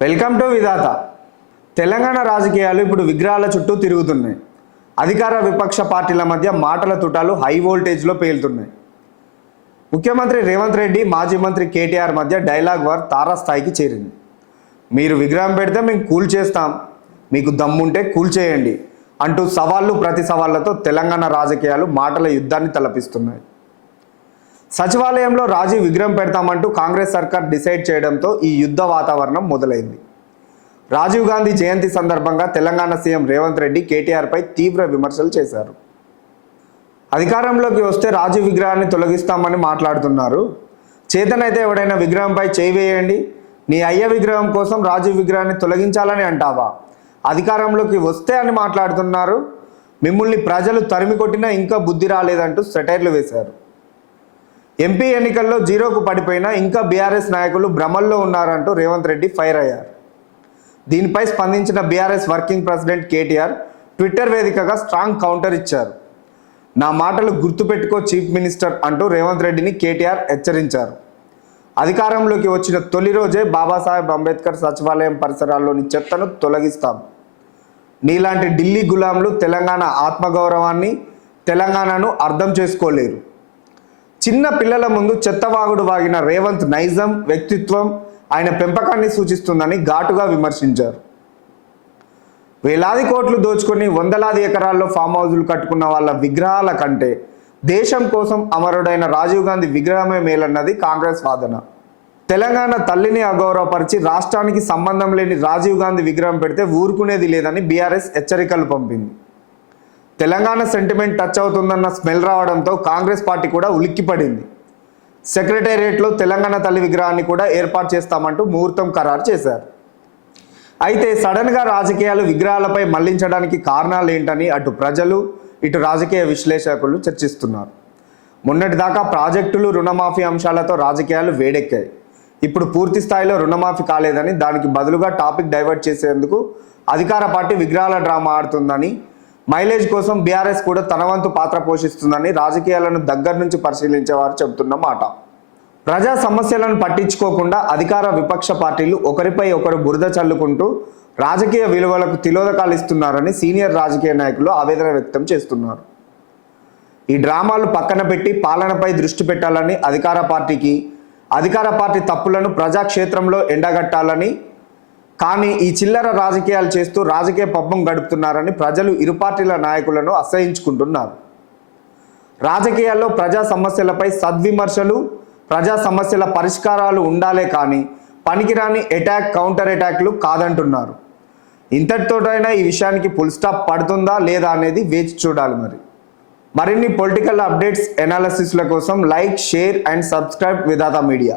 Welcome to విధాత. తెలంగాణ రాజకీయాలు ఇప్పుడు విగ్రహాల చుట్టూ తిరుగుతున్నాయి. అధికార విపక్ష పార్టీల మధ్య మాటల తుటాలు హై వోల్టేజ్లో పేలుతున్నాయి. ముఖ్యమంత్రి రేవంత్ రెడ్డి, మాజీ మంత్రి కేటీఆర్ మధ్య డైలాగ్ వార్ తారాస్థాయికి చేరింది. మీరు విగ్రహం పెడితే మేము కూల్ చేస్తాం, మీకు దమ్ముంటే కూల్ చేయండి అంటూ సవాళ్ళు ప్రతి సవాళ్లతో తెలంగాణ రాజకీయాలు మాటల యుద్ధాన్ని తలపిస్తున్నాయి. సచివాలయంలో రాజీవ్ విగ్రహం పెడతామంటూ కాంగ్రెస్ సర్కార్ డిసైడ్ చేయడంతో ఈ యుద్ధ వాతావరణం మొదలైంది. రాజీవ్ గాంధీ జయంతి సందర్భంగా తెలంగాణ సీఎం రేవంత్ రెడ్డి కేటీఆర్పై తీవ్ర విమర్శలు చేశారు. అధికారంలోకి వస్తే రాజీవ్ విగ్రహాన్ని తొలగిస్తామని మాట్లాడుతున్నారు. చేతనైతే ఎవడైనా విగ్రహంపై చేయి వేయండి, నీ అయ్య విగ్రహం కోసం రాజీవ్ విగ్రహాన్ని తొలగించాలని అంటావా? అధికారంలోకి వస్తే అని మాట్లాడుతున్నారు. మిమ్మల్ని ప్రజలు తరిమి కొట్టినా ఇంకా బుద్ధి రాలేదంటూ సెటైర్లు వేశారు. ఎంపీ ఎన్నికల్లో జీరోకు పడిపోయినా ఇంకా బీఆర్ఎస్ నాయకులు భ్రమల్లో ఉన్నారంటూ రేవంత్ రెడ్డి ఫైర్ అయ్యారు. దీనిపై స్పందించిన BRS working president KTR Twitter వేదికగా స్ట్రాంగ్ కౌంటర్ ఇచ్చారు. నా మాటలు గుర్తుపెట్టుకో చీఫ్ మినిస్టర్ అంటూ రేవంత్ రెడ్డిని కేటీఆర్ హెచ్చరించారు. అధికారంలోకి వచ్చిన తొలి రోజే బాబాసాహెబ్ అంబేద్కర్ సచివాలయం పరిసరాల్లోని చెత్తను తొలగిస్తాం. నీలాంటి ఢిల్లీ గులాంలు తెలంగాణ ఆత్మగౌరవాన్ని, తెలంగాణను అర్థం చేసుకోలేరు. చిన్న పిల్లల ముందు చెత్తవాగుడు వాగిన రేవంత్ నైజం, వ్యక్తిత్వం ఆయన పెంపకాన్ని సూచిస్తుందని ఘాటుగా విమర్శించారు. వేలాది కోట్లు దోచుకొని వందలాది ఎకరాల్లో ఫామ్ హౌజులు కట్టుకున్న వాళ్ళ విగ్రహాల కంటే దేశం కోసం అమరుడైన రాజీవ్ గాంధీ విగ్రహమే మేలన్నది కాంగ్రెస్ వాదన. తెలంగాణ తల్లిని అగౌరవపరిచి రాష్ట్రానికి సంబంధం లేని రాజీవ్ గాంధీ విగ్రహం పెడితే ఊరుకునేది లేదని బీఆర్ఎస్ హెచ్చరికలు పంపింది. తెలంగాణ సెంటిమెంట్ టచ్ అవుతుందన్న స్మెల్ రావడంతో కాంగ్రెస్ పార్టీ కూడా ఉలిక్కిపడింది. సెక్రటేరియట్లో తెలంగాణ తల్లి విగ్రహాన్ని కూడా ఏర్పాటు చేస్తామంటూ ముహూర్తం ఖరారు చేశారు. అయితే సడన్గా రాజకీయాలు విగ్రహాలపై మళ్లించడానికి కారణాలు ఏంటని అటు ప్రజలు, ఇటు రాజకీయ విశ్లేషకులు చర్చిస్తున్నారు. మొన్నటిదాకా ప్రాజెక్టులు, రుణమాఫీ అంశాలతో రాజకీయాలు వేడెక్కాయి. ఇప్పుడు పూర్తి స్థాయిలో రుణమాఫీ కాలేదని, దానికి బదులుగా టాపిక్ డైవర్ట్ చేసేందుకు అధికార పార్టీ విగ్రహాల డ్రామా ఆడుతుందని, మైలేజ్ కోసం బీఆర్ఎస్ కూడా తన వంతు పాత్ర పోషిస్తుందని రాజకీయాలను దగ్గర నుంచి పరిశీలించేవారు చెబుతున్న మాట. ప్రజా సమస్యలను పట్టించుకోకుండా అధికార విపక్ష పార్టీలు ఒకరిపై ఒకరు బురద చల్లుకుంటూ రాజకీయ విలువలకు తిలోదకాలు ఇస్తున్నారని సీనియర్ రాజకీయ నాయకులు ఆవేదన వ్యక్తం చేస్తున్నారు. ఈ డ్రామాలు పక్కన పెట్టి పాలనపై దృష్టి పెట్టాలని అధికార పార్టీ తప్పులను ప్రజాక్షేత్రంలో ఎండగట్టాలని, కానీ ఈ చిల్లర రాజకీయాలు చేస్తూ రాజకీయ పబ్బం గడుపుతున్నారని ప్రజలు ఇరు పార్టీల నాయకులను అసహ్యించుకుంటున్నారు. రాజకీయాల్లో ప్రజా సమస్యలపై సద్విమర్శలు, ప్రజా సమస్యల పరిష్కారాలు ఉండాలే కానీ పనికిరాని అటాక్, కౌంటర్ అటాక్లు కాదంటున్నారు. ఇంతటితోటైనా ఈ విషయానికి ఫుల్ స్టాప్ పడుతుందా లేదా అనేది వేచి చూడాలి. మరిన్ని పొలిటికల్ అప్డేట్స్, ఎనాలిసిస్ల కోసం like, share and subscribe Vidhatha media.